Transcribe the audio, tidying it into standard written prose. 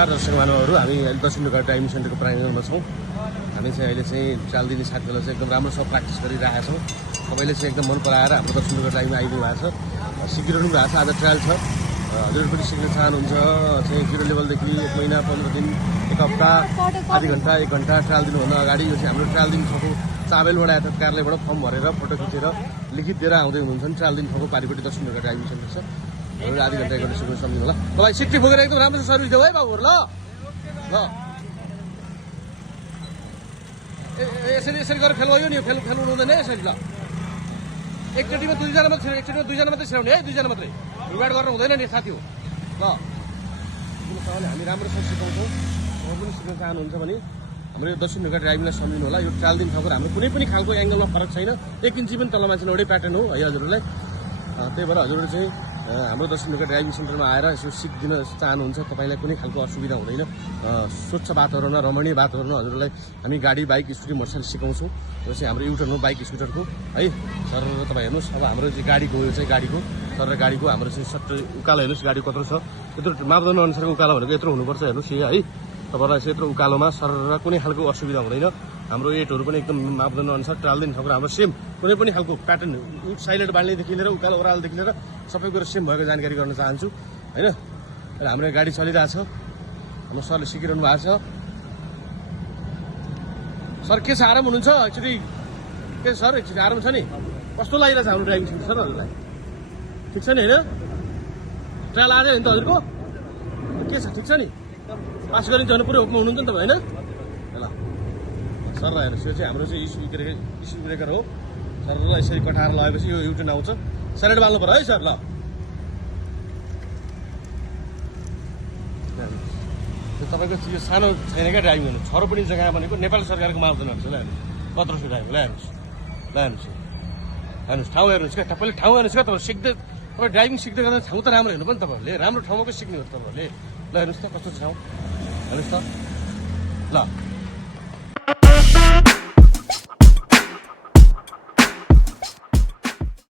नमस्कार दर्शक महानुभावहरू, हामी अहिले दक्षिण ढोका ड्राइभिङ सेन्टरको प्राङ्गणमा छौँ। हामी चाहिँ अहिले चाहिँ चाल दिने साथीहरूलाई चाहिँ एकदम राम्रोसँग प्र्याक्टिस गरिरहेका छौँ। तपाईँले चाहिँ एकदम मन पराएर हाम्रो दक्षिण ढोका ड्राइभिङमा आइदिनु भएको छ, सिकिरहनु भएको छ। आज ट्रायल छ, हजुर पनि सिक्न चाहनुहुन्छ चाहिँ 0 लेभलदेखि 1 महिना 15 दिन 1 हप्ता आधी घन्टा 1 घन्टा ट्रायल दिनुभन्दा अगाडि यो चाहिँ हाम्रो ट्रायल दिन ठाउँको चाबेलबाट अथवा कार्यालयबाट फर्म भरेर फोटो खिचेर लिखित दिएर आउँदै हुनुहुन्छ भने ट्रायल दिन ठाउँको पारिपट्टि दक्षिण ढोका ड्राइभिङ सेन्टर छ। आधी घन्टा 1 घन्टा सिक्नु सम्झिनु होला। तपाईँ सिक्टी बोकेर एकदम राम्रो सर्भिस देऊ है बाबुहरू। ल यसरी गरेर फेल भयो नि, फेल हुँदैन यसरी। ल एकचोटिमा 2 जना मात्रै, एकचोटिमा 2 जना मात्रै छिराउने है, 2 जना मात्रै रिवार्ड गर्नु हुँदैन नि साथी हो। ल किनभने हामी राम्रोसँग सिकाउँछौँ। तपाईँ पनि सिक्न चाहनुहुन्छ भने हाम्रो यो दक्षिण ढोका ड्राइभिङलाई सम्झिनु होला। यो ट्रायल दिन ठाउँको हाम्रो कुनै पनि खालको एङ्गलमा फरक छैन, 1 इन्ची पनि तल मान्छे एउटै प्याटर्न हो है हजुरहरूलाई। त्यही भएर हजुरहरू चाहिँ हाम्रो दक्षिण ढोका ड्राइभिङ सेन्टरमा आएर यसो सिक्दिन चाहनुहुन्छ, तपाईँलाई कुनै खालको असुविधा हुँदैन। स्वच्छ वातावरण, रमणीय वातावरण हजुरलाई हामी गाडी बाइक स्कुटी मोटरसाइकल सिकाउँछौँ। यो चाहिँ हाम्रो युटर्न हो बाइक स्कुटरको है। सर तपाईँ हेर्नुहोस्, अब हाम्रो चाहिँ गाडीको यो चाहिँ गाडीको सर गाडीको हाम्रो चाहिँ सट्ट उकालो हेर्नुहोस्, गाडी कत्रो छ, यत्रो मापदण्ड अनुसारको उकालो भनेको यत्रो हुनुपर्छ हेर्नुहोस् है। तपाईँलाई चाहिँ यत्रो उकालोमा सर कुनै खालको असुविधा हुँदैन। हाम्रो एटहरू पनि एकदम मापदण्ड अनुसार ट्रायल दिन ठाउँको हाम्रो सेम, कुनै पनि खालको प्याटर्न साइलेन्ट बाल्नेदेखि लिएर उकालो ओह्रालोदेखि लिएर सबै कुरो सेम भएको जानकारी गर्न चाहन्छु होइन। र हाम्रो गाडी चलिरहेछ, हाम्रो सरले सिकिरहनु भएको छ। सर के छ, आराम हुनुहुन्छ? एक्चुअली के छ सर, एकचोटि आराम छ नि? कस्तो लागिरहेछ हाम्रो ड्राइभिङ सिक्नु सरहरूलाई? ठिक छ नि होइन? ट्रायल आजै हो नि त हजुरको? के छ, ठिक छ नि? पास गरिन्छ भने पुरै हुकमा हुनुहुन्छ नि तपाईँ होइन? ल सर हेर्नुहोस्, यो चाहिँ हाम्रो चाहिँ स्पिड ब्रेकर हो। सरलाई यसरी कटाएर लगाएपछि यो युटर्न आउँछ, साइलेन्ट बाल्नु पर्यो है सर। ल तपाईँको यो सानो छैन क्या ड्राइभिङ गर्नु, छोरो पनि जग्गा भनेको नेपाल सरकारको मापदण्डहरू छ। ल हेर्नुहोस् कत्रो छ ड्राइभिङ। ल हेर्नुहोस् ठाउँ हेर्नुहोस् क्या, तपाईँले ठाउँ हेर्नुहोस् क्या। तपाईँ सिक्दै, तपाईँ ड्राइभिङ सिक्दै गर्दा ठाउँ त राम्रो हेर्नु पनि तपाईँहरूले, राम्रो ठाउँमा पो सिक्ने हो तपाईँहरूले। ल हेर्नुहोस् त कस्तो ठाउँ हेर्नुहोस् त। ल